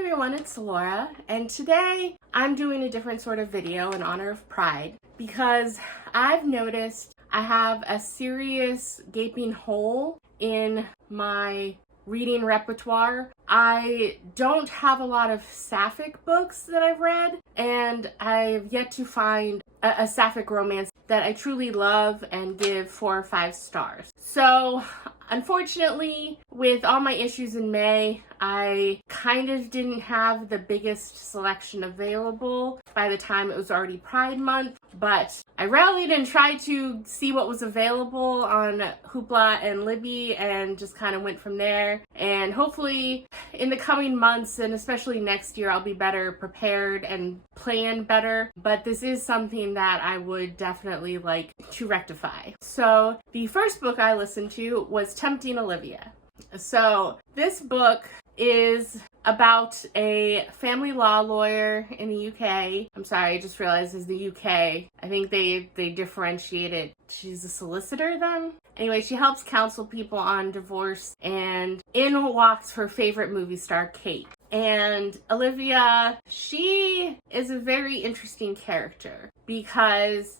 everyone, it's Laura, and today I'm doing a different sort of video in honor of Pride because I've noticed I have a serious gaping hole in my reading repertoire. I don't have a lot of Sapphic books that I've read, and I've yet to find a Sapphic romance that I truly love and give 4 or 5 stars. So unfortunately, with all my issues in May, I kind of didn't have the biggest selection available by the time it was already Pride Month, but I rallied and tried to see what was available on Hoopla and Libby and just kind of went from there. And hopefully in the coming months and especially next year, I'll be better prepared and plan better. But this is something that I would definitely like to rectify. So the first book I listened to was Tempting Olivia. So this book is about a family law lawyer in the UK. I'm sorry, I just realized it's the UK. I think they differentiate it. She's a solicitor then? Anyway, she helps counsel people on divorce, and in walks her favorite movie star, Kate. And Olivia, she is a very interesting character because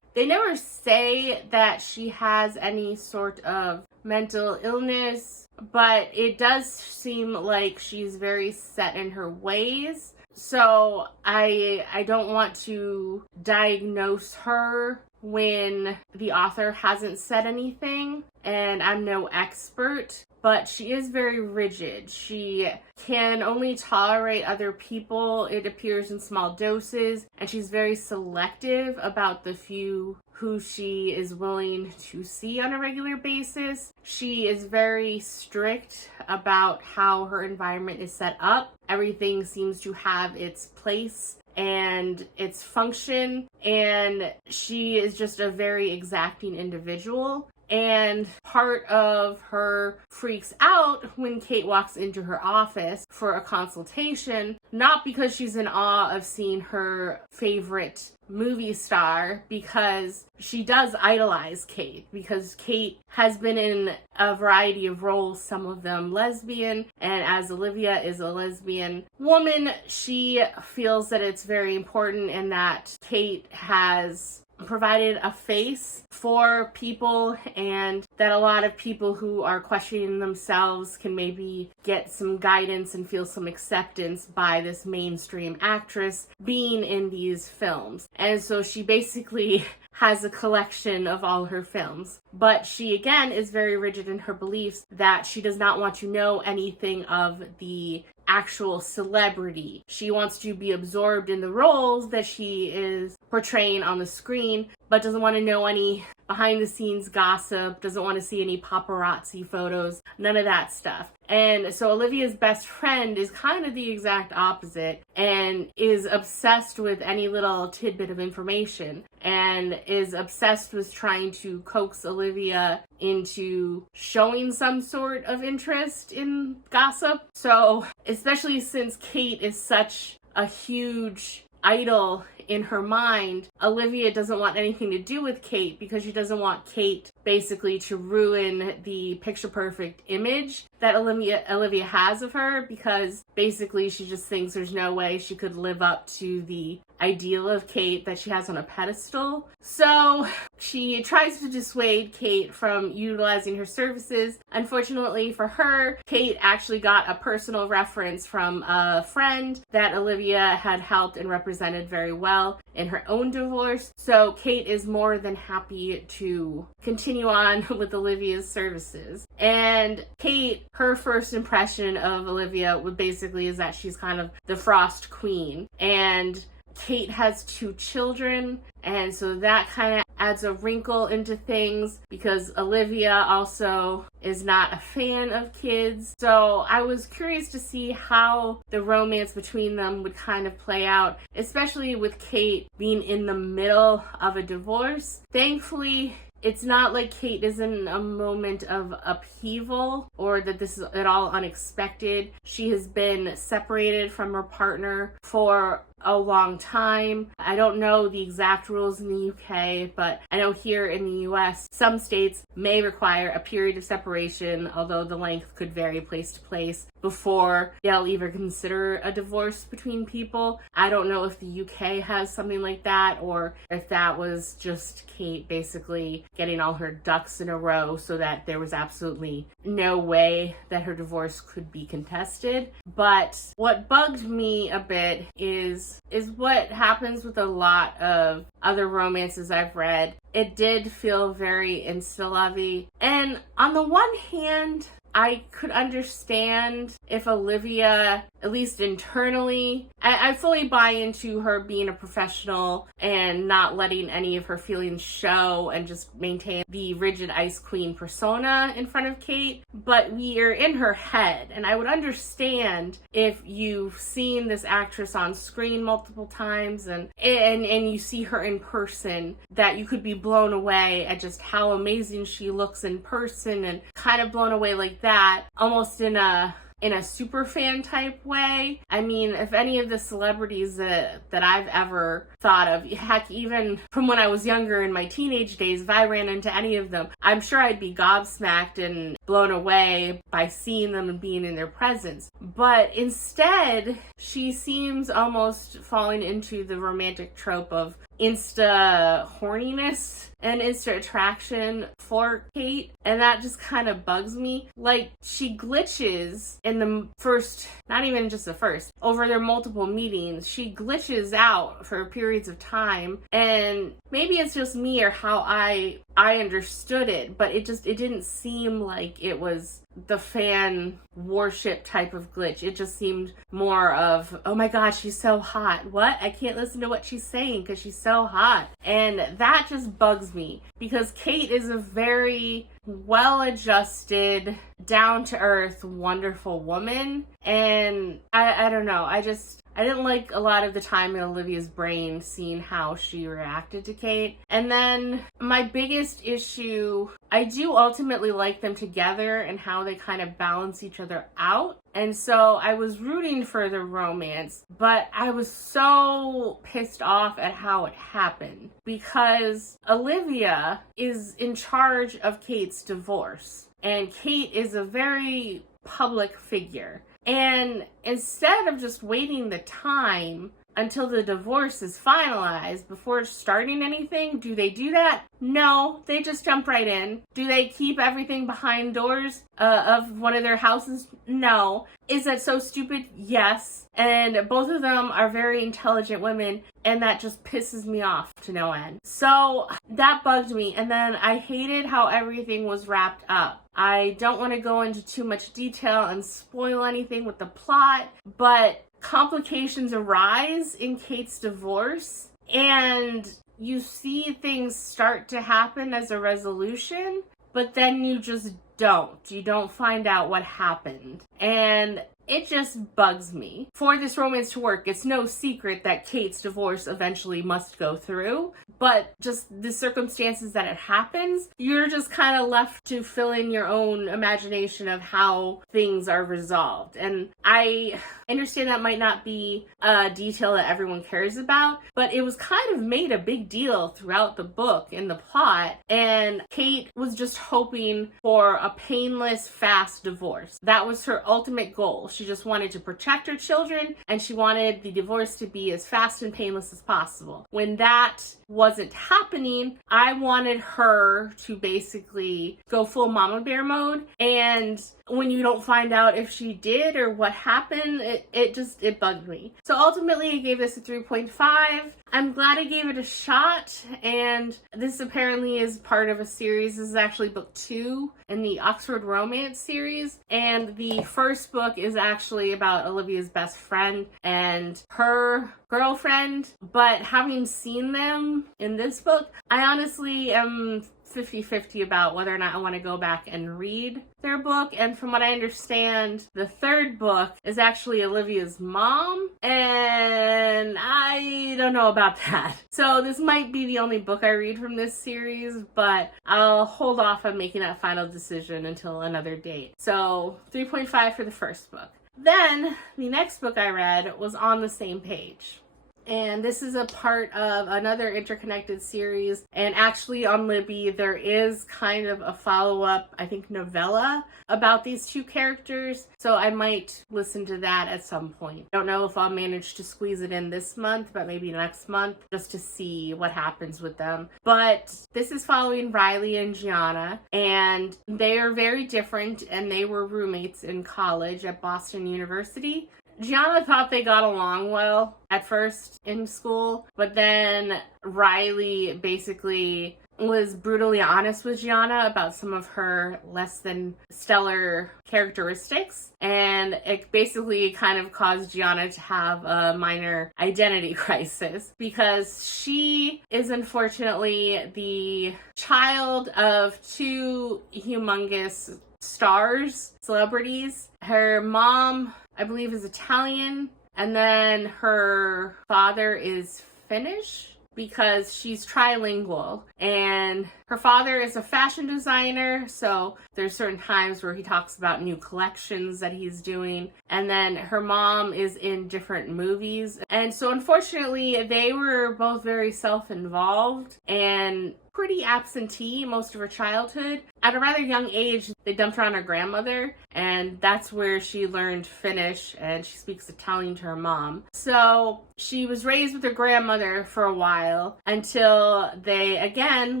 they never say that she has any sort of mental illness, but it does seem like she's very set in her ways. So I don't want to diagnose her when the author hasn't said anything, and I'm no expert, but she is very rigid. She can only tolerate other people, it appears, in small doses, and she's very selective about the few who she is willing to see on a regular basis. She is very strict about how her environment is set up. Everything seems to have its place and its function, and she is just a very exacting individual. And part of her freaks out when Kate walks into her office for a consultation, not because she's in awe of seeing her favorite movie star, because she does idolize Kate, because Kate has been in a variety of roles, some of them lesbian, and as Olivia is a lesbian woman, she feels that it's very important and that Kate has provided a face for people, and that a lot of people who are questioning themselves can maybe get some guidance and feel some acceptance by this mainstream actress being in these films. And so she basically has a collection of all her films. But she, again, is very rigid in her beliefs that she does not want to know anything of the actual celebrity. She wants to be absorbed in the roles that she is portraying on the screen, but doesn't want to know any behind the scenes gossip, doesn't want to see any paparazzi photos, none of that stuff. And so Olivia's best friend is kind of the exact opposite and is obsessed with any little tidbit of information and is obsessed with trying to coax Olivia into showing some sort of interest in gossip. So especially since Kate is such a huge idol in her mind, Olivia doesn't want anything to do with Kate because she doesn't want Kate basically to ruin the picture perfect image that Olivia has of her, because basically she just thinks there's no way she could live up to the ideal of Kate that she has on a pedestal. So she tries to dissuade Kate from utilizing her services. Unfortunately for her, Kate actually got a personal reference from a friend that Olivia had helped and represented very well in her own divorce. So Kate is more than happy to continue on with Olivia's services. And Kate, her first impression of Olivia basically is that she's kind of the frost queen. And Kate has 2 children, and so that kind of adds a wrinkle into things because Olivia also is not a fan of kids. So I was curious to see how the romance between them would kind of play out, especially with Kate being in the middle of a divorce. Thankfully, it's not like Kate is in a moment of upheaval or that this is at all unexpected. She has been separated from her partner for a long time. I don't know the exact rules in the UK, but I know here in the US, some states may require a period of separation, although the length could vary place to place, before they'll even consider a divorce between people. I don't know if the UK has something like that, or if that was just Kate basically getting all her ducks in a row so that there was absolutely no way that her divorce could be contested. But what bugged me a bit is what happens with a lot of other romances I've read. It did feel very insta-lovey. And on the one hand, I could understand if Olivia, at least internally, I fully buy into her being a professional and not letting any of her feelings show and just maintain the rigid ice queen persona in front of Kate. But we are in her head, and I would understand if you've seen this actress on screen multiple times and you see her in person, that you could be blown away at just how amazing she looks in person, and kind of blown away like that, almost in a super fan type way. I mean, if any of the celebrities that I've ever thought of, heck, even from when I was younger in my teenage days, if I ran into any of them, I'm sure I'd be gobsmacked and blown away by seeing them and being in their presence. But instead, she seems almost falling into the romantic trope of insta horniness and insta attraction for Kate, and that just kind of bugs me. Like, she glitches in the first, not even just the first, over their multiple meetings, she glitches out for periods of time, and maybe it's just me or how I understood it, but it didn't seem like it was the fan worship type of glitch. It just seemed more of, oh my god, she's so hot. What? I can't listen to what she's saying because she's so hot. And that just bugs me, because Kate is a very well-adjusted, down-to-earth, wonderful woman. And I don't know, I didn't like a lot of the time in Olivia's brain seeing how she reacted to Kate. And then my biggest issue, I do ultimately like them together and how they kind of balance each other out. And so I was rooting for the romance, but I was so pissed off at how it happened, because Olivia is in charge of Kate's divorce, and Kate is a very public figure. And instead of just waiting the time until the divorce is finalized before starting anything, do they do that? No, they just jump right in. Do they keep everything behind doors of one of their houses? No. Is that so stupid? Yes. And both of them are very intelligent women, and that just pisses me off to no end. So that bugged me. And then I hated how everything was wrapped up. I don't want to go into too much detail and spoil anything with the plot, but complications arise in Kate's divorce, and you see things start to happen as a resolution, but then you just don't. You don't find out what happened. And it just bugs me. For this romance to work, it's no secret that Kate's divorce eventually must go through, but just the circumstances that it happens, you're just kind of left to fill in your own imagination of how things are resolved. And I understand that might not be a detail that everyone cares about, but it was kind of made a big deal throughout the book and the plot, and Kate was just hoping for a painless, fast divorce. That was her ultimate goal. She just wanted to protect her children, and she wanted the divorce to be as fast and painless as possible. When that wasn't happening, I wanted her to basically go full mama bear mode, and when you don't find out if she did or what happened, it bugged me. So ultimately I gave this a 3.5. I'm glad I gave it a shot, and this apparently is part of a series. This is actually book 2 in the Oxford Romance series, and the first book is actually about Olivia's best friend and her girlfriend, but having seen them in this book, I honestly am 50-50 about whether or not I want to go back and read their book. And from what I understand, the third book is actually Olivia's mom, and I don't know about that. So this might be the only book I read from this series, but I'll hold off on making that final decision until another date. So 3.5 for the first book. Then the next book I read was On the Same Page. And this is a part of another interconnected series. And actually on Libby, there is kind of a follow-up, I think, novella about these two characters. So I might listen to that at some point. I don't know if I'll manage to squeeze it in this month, but maybe next month, just to see what happens with them. But this is following Riley and Gianna, and they are very different, and they were roommates in college at Boston University. Gianna thought they got along well at first in school, but then Riley basically was brutally honest with Gianna about some of her less than stellar characteristics, and it basically kind of caused Gianna to have a minor identity crisis because she is unfortunately the child of two humongous celebrities. Her mom, I believe, is Italian, and then her father is Finnish because she's trilingual, and her father is a fashion designer, so there's certain times where he talks about new collections that he's doing, and then her mom is in different movies, and so unfortunately they were both very self-involved and pretty absentee most of her childhood. At a rather young age, they dumped her on her grandmother, and that's where she learned Finnish, and she speaks Italian to her mom. So she was raised with her grandmother for a while until they, again,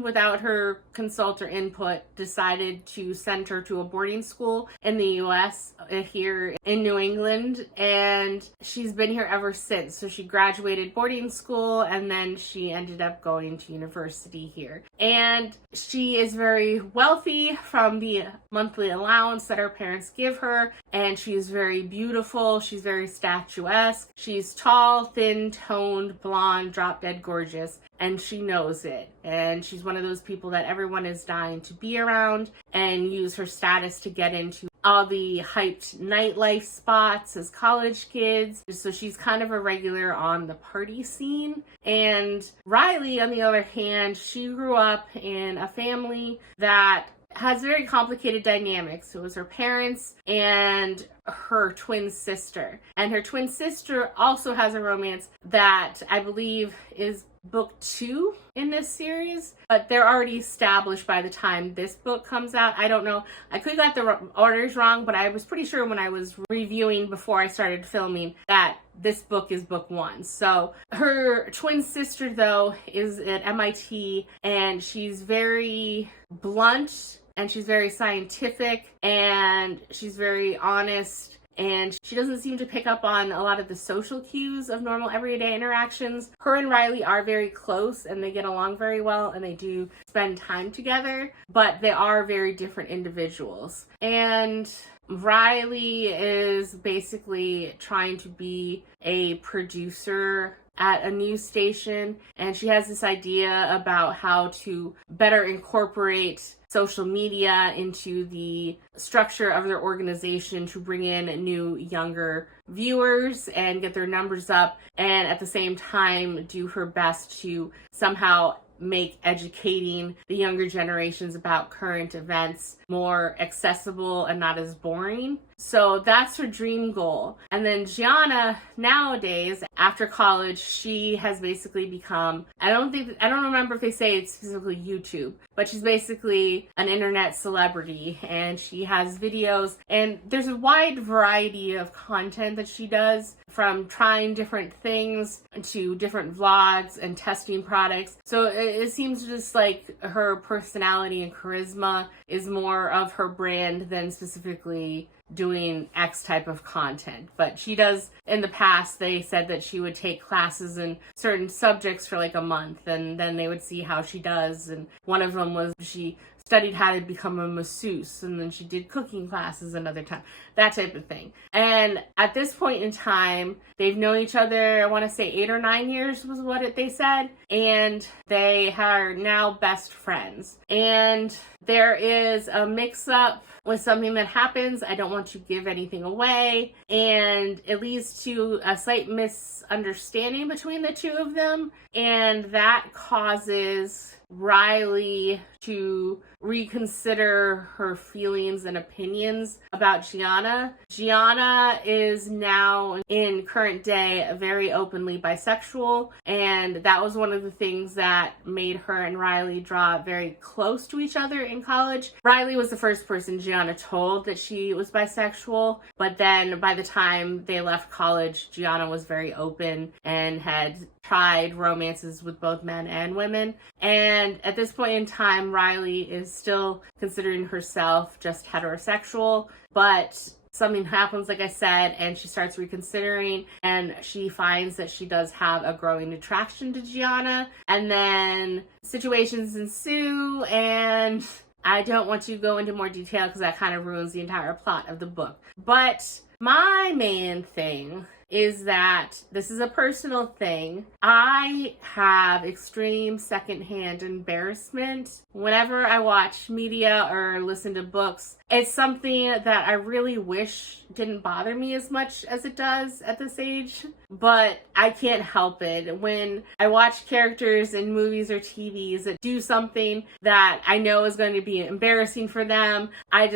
without her consult or input, decided to send her to a boarding school in the US, here in New England, and she's been here ever since. So she graduated boarding school, and then she ended up going to university here. And she is very wealthy from the monthly allowance that her parents give her, and she's very beautiful. She's very statuesque. She's tall, thin, toned, blonde, drop-dead gorgeous, and she knows it. And she's one of those people that everyone is dying to be around and use her status to get into all the hyped nightlife spots as college kids. So she's kind of a regular on the party scene. And Riley, on the other hand, she grew up in a family that has very complicated dynamics. It was her parents and her twin sister. And her twin sister also has a romance that I believe is book 2 in this series, but they're already established by the time this book comes out. I don't know. I could have got the orders wrong, but I was pretty sure when I was reviewing before I started filming that this book is book 1. So her twin sister, though, is at MIT, and she's very blunt, and she's very scientific, and she's very honest, and she doesn't seem to pick up on a lot of the social cues of normal everyday interactions. Her and Riley are very close, and they get along very well, and they do spend time together, but they are very different individuals. And Riley is basically trying to be a producer at a news station, and she has this idea about how to better incorporate social media into the structure of their organization to bring in new, younger viewers and get their numbers up, and at the same time do her best to somehow make educating the younger generations about current events more accessible and not as boring. So that's her dream goal. And then Gianna, nowadays, after college, she has basically become, I don't remember if they say it's specifically YouTube, but she's basically an internet celebrity, and she has videos, and there's a wide variety of content that she does, from trying different things to different vlogs and testing products. So it seems just like her personality and charisma is more of her brand than specifically doing X type of content. But she does, in the past, they said that she would take classes in certain subjects for like a month, and then they would see how she does. And one of them was she studied how to become a masseuse, and then she did cooking classes another time, that type of thing. And at this point in time, they've known each other, I want to say 8 or 9 years was what they said, and they are now best friends. And there is a mix-up with something that happens, I don't want to give anything away, and it leads to a slight misunderstanding between the two of them, and that causes Riley to reconsider her feelings and opinions about Gianna. Gianna is now, in current day, very openly bisexual, and that was one of the things that made her and Riley draw very close to each other in college. Riley was the first person Gianna told that she was bisexual, but then by the time they left college, Gianna was very open and had tried romances with both men and women. And at this point in time, Riley is still considering herself just heterosexual, but something happens, like I said, and she starts reconsidering, and she finds that she does have a growing attraction to Gianna, and then situations ensue, and I don't want to go into more detail because that kind of ruins the entire plot of the book. But my main thing is that this is a personal thing. I have extreme secondhand embarrassment whenever I watch media or listen to books. It's something that I really wish didn't bother me as much as it does at this age, but I can't help it. When I watch characters in movies or TVs that do something that I know is going to be embarrassing for them, I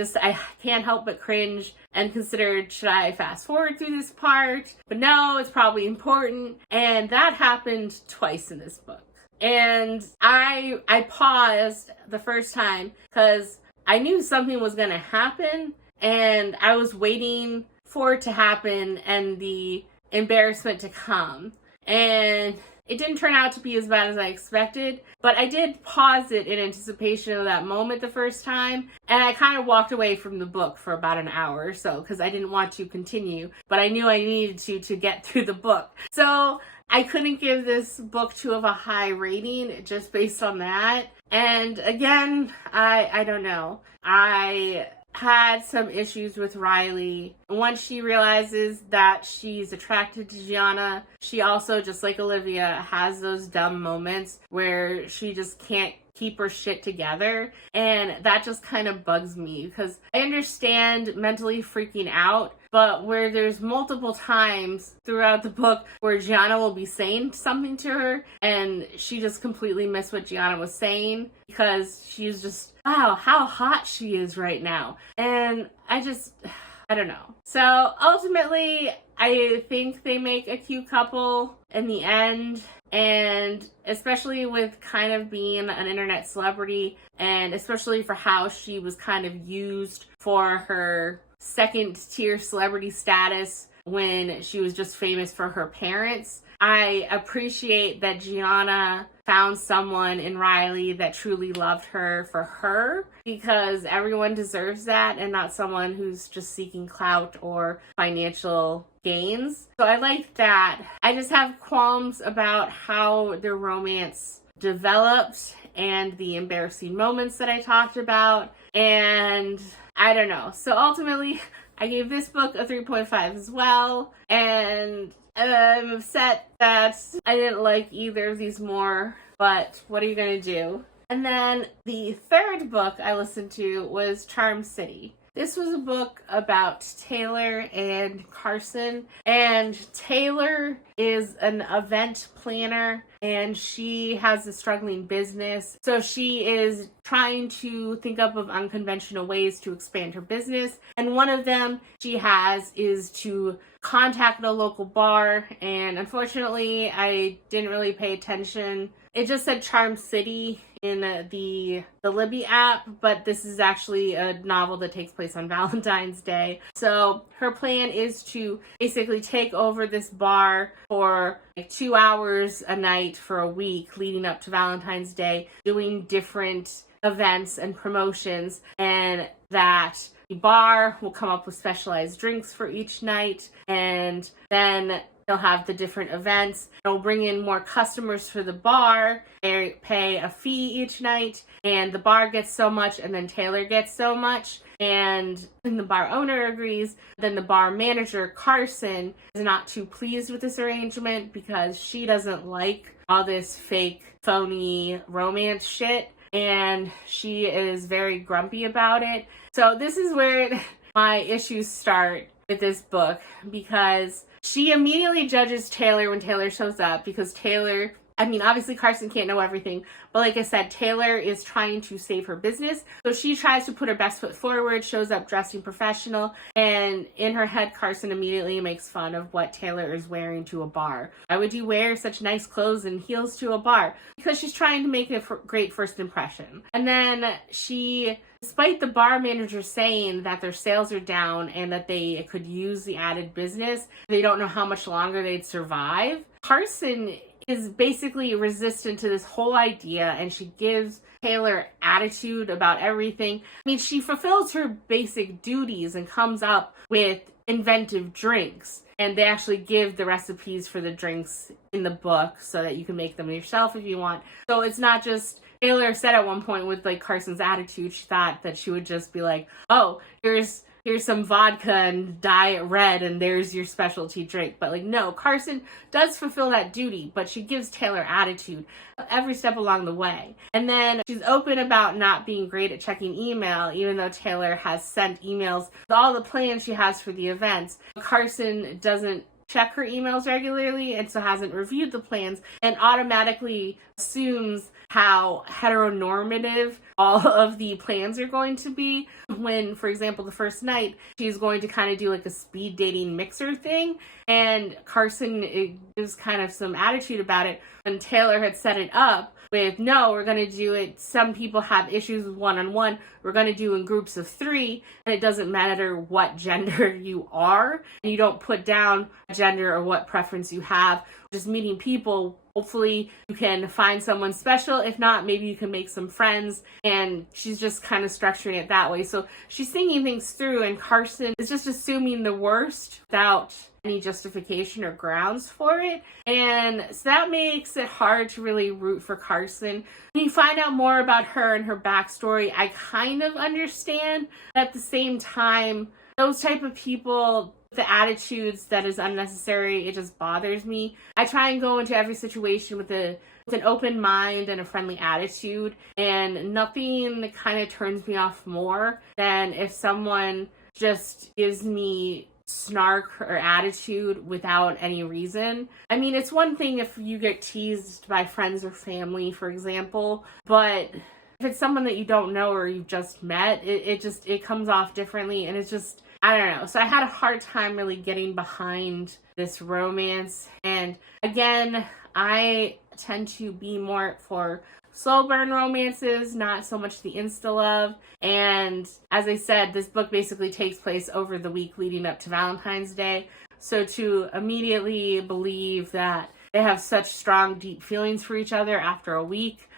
can't help but cringe and consider, should I fast forward through this part? But no, it's probably important. And that happened twice in this book. And I paused the first time because I knew something was going to happen, and I was waiting for it to happen and the embarrassment to come. And it didn't turn out to be as bad as I expected, but I did pause it in anticipation of that moment the first time, and I kind of walked away from the book for about an hour or so because I didn't want to continue, but I knew I needed to get through the book. So I couldn't give this book too of a high rating just based on that. And again, I don't know. I had some issues with Riley. Once she realizes that she's attracted to Gianna, she also, just like Olivia, has those dumb moments where she just can't keep her shit together, and that just kind of bugs me because I understand mentally freaking out, but where there's multiple times throughout the book where Gianna will be saying something to her and she just completely missed what Gianna was saying because she's just, wow, how hot she is right now. And I don't know. So ultimately, I think they make a cute couple in the end. And especially with kind of being an internet celebrity, and especially for how she was kind of used for her second tier celebrity status when she was just famous for her parents, I appreciate that Gianna found someone in Riley that truly loved her for her, because everyone deserves that and not someone who's just seeking clout or financial gains. So I like that. I just have qualms about how their romance developed and the embarrassing moments that I talked about, and I don't know. So ultimately, I gave this book a 3.5 as well, and I'm upset that I didn't like either of these more, but what are you going to do? And then the third book I listened to was Charm City. This was a book about Taylor and Carson, and Taylor is an event planner and she has a struggling business. So she is trying to think up of unconventional ways to expand her business. And one of them she has is to contact the local bar. And unfortunately, I didn't really pay attention. It just said Charm City in the Libby app, but this is actually a novel that takes place on Valentine's Day. So her plan is to basically take over this bar for like 2 hours a night for a week leading up to Valentine's Day, doing different events and promotions, and that the bar will come up with specialized drinks for each night, and then they'll have the different events. They'll bring in more customers for the bar. They pay a fee each night, and the bar gets so much, and then Taylor gets so much. And when the bar owner agrees, then the bar manager, Carson, is not too pleased with this arrangement because she doesn't like all this fake, phony romance shit. and she is very grumpy about it. So this is where my issues start with this book, because she immediately judges Taylor when Taylor shows up, because Taylor, I mean, obviously Carson can't know everything, but like I said, Taylor is trying to save her business. So she tries to put her best foot forward, shows up dressing professional, and in her head, Carson immediately makes fun of what Taylor is wearing to a bar. Why would you wear such nice clothes and heels to a bar? Because she's trying to make a great first impression. And then she, despite the bar manager saying that their sales are down and that they could use the added business, they don't know how much longer they'd survive. Carson is basically resistant to this whole idea, and she gives Taylor attitude about everything. I mean, she fulfills her basic duties and comes up with inventive drinks, and they actually give the recipes for the drinks in the book so that you can make them yourself if you want. So it's not just, Taylor said at one point with like Carson's attitude, she thought that she would just be like, oh, here's some vodka and Diet Red and there's your specialty drink. But like, no, Carson does fulfill that duty, but she gives Taylor attitude every step along the way. And then she's open about not being great at checking email, even though Taylor has sent emails with all the plans she has for the events. Carson doesn't check her emails regularly and so hasn't reviewed the plans, and automatically assumes how heteronormative all of the plans are going to be when, for example, the first night she's going to kind of do like a speed dating mixer thing, and Carson gives kind of some attitude about it, and Taylor had set it up with, no, we're going to do it, some people have issues with one-on-one, we're going to do in groups of 3, and it doesn't matter what gender you are, and you don't put down gender or what preference you have, just meeting people. Hopefully you can find someone special. If not, maybe you can make some friends. And she's just kind of structuring it that way. So she's thinking things through, and Carson is just assuming the worst without any justification or grounds for it. And so that makes it hard to really root for Carson. When you find out more about her and her backstory, I kind of understand. At the same time, those type of people, the attitudes that is unnecessary, it just bothers me. I try and go into every situation with an open mind and a friendly attitude, and nothing kind of turns me off more than if someone just gives me snark or attitude without any reason. I mean, it's one thing if you get teased by friends or family, for example, but if it's someone that you don't know or you've just met, it comes off differently, and it's just, I don't know. So I had a hard time really getting behind this romance. And again, I tend to be more for slow burn romances, not so much the insta love. And as I said, this book basically takes place over the week leading up to Valentine's Day. So to immediately believe that they have such strong, deep feelings for each other after a week,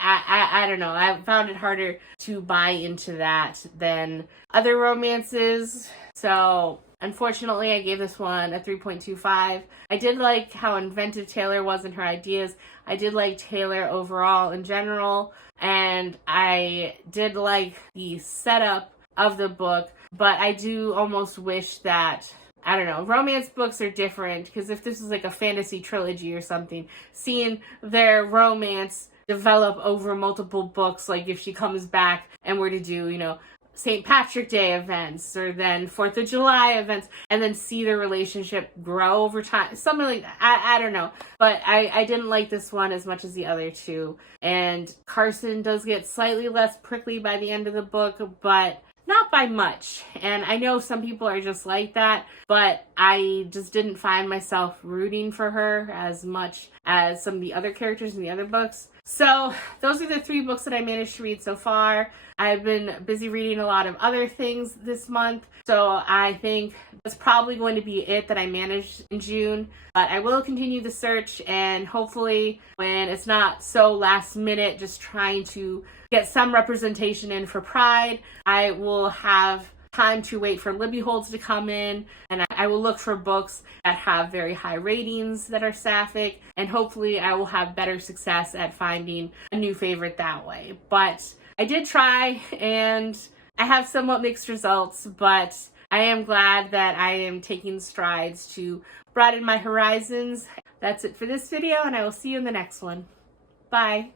I don't know. I found it harder to buy into that than other romances. So unfortunately, I gave this one a 3.25. I did like how inventive Taylor was in her ideas. I did like Taylor overall in general. And I did like the setup of the book. But I do almost wish that, I don't know, romance books are different. Because if this was like a fantasy trilogy or something, seeing their romance develop over multiple books, like if she comes back and were to do, you know, St. Patrick Day events or then 4th of July events, and then see their relationship grow over time, something like that. I don't know, but I didn't like this one as much as the other two. And Carson does get slightly less prickly by the end of the book, but not by much. And I know some people are just like that, but I just didn't find myself rooting for her as much as some of the other characters in the other books. So those are the 3 books that I managed to read so far. I've been busy reading a lot of other things this month, so I think that's probably going to be it that I managed in June. But I will continue the search, and hopefully when it's not so last minute, just trying to get some representation in for Pride, I will have time to wait for Libby holds to come in, and I will look for books that have very high ratings that are sapphic, and hopefully I will have better success at finding a new favorite that way. But I did try, and I have somewhat mixed results, but I am glad that I am taking strides to broaden my horizons. That's it for this video, and I will see you in the next one. Bye.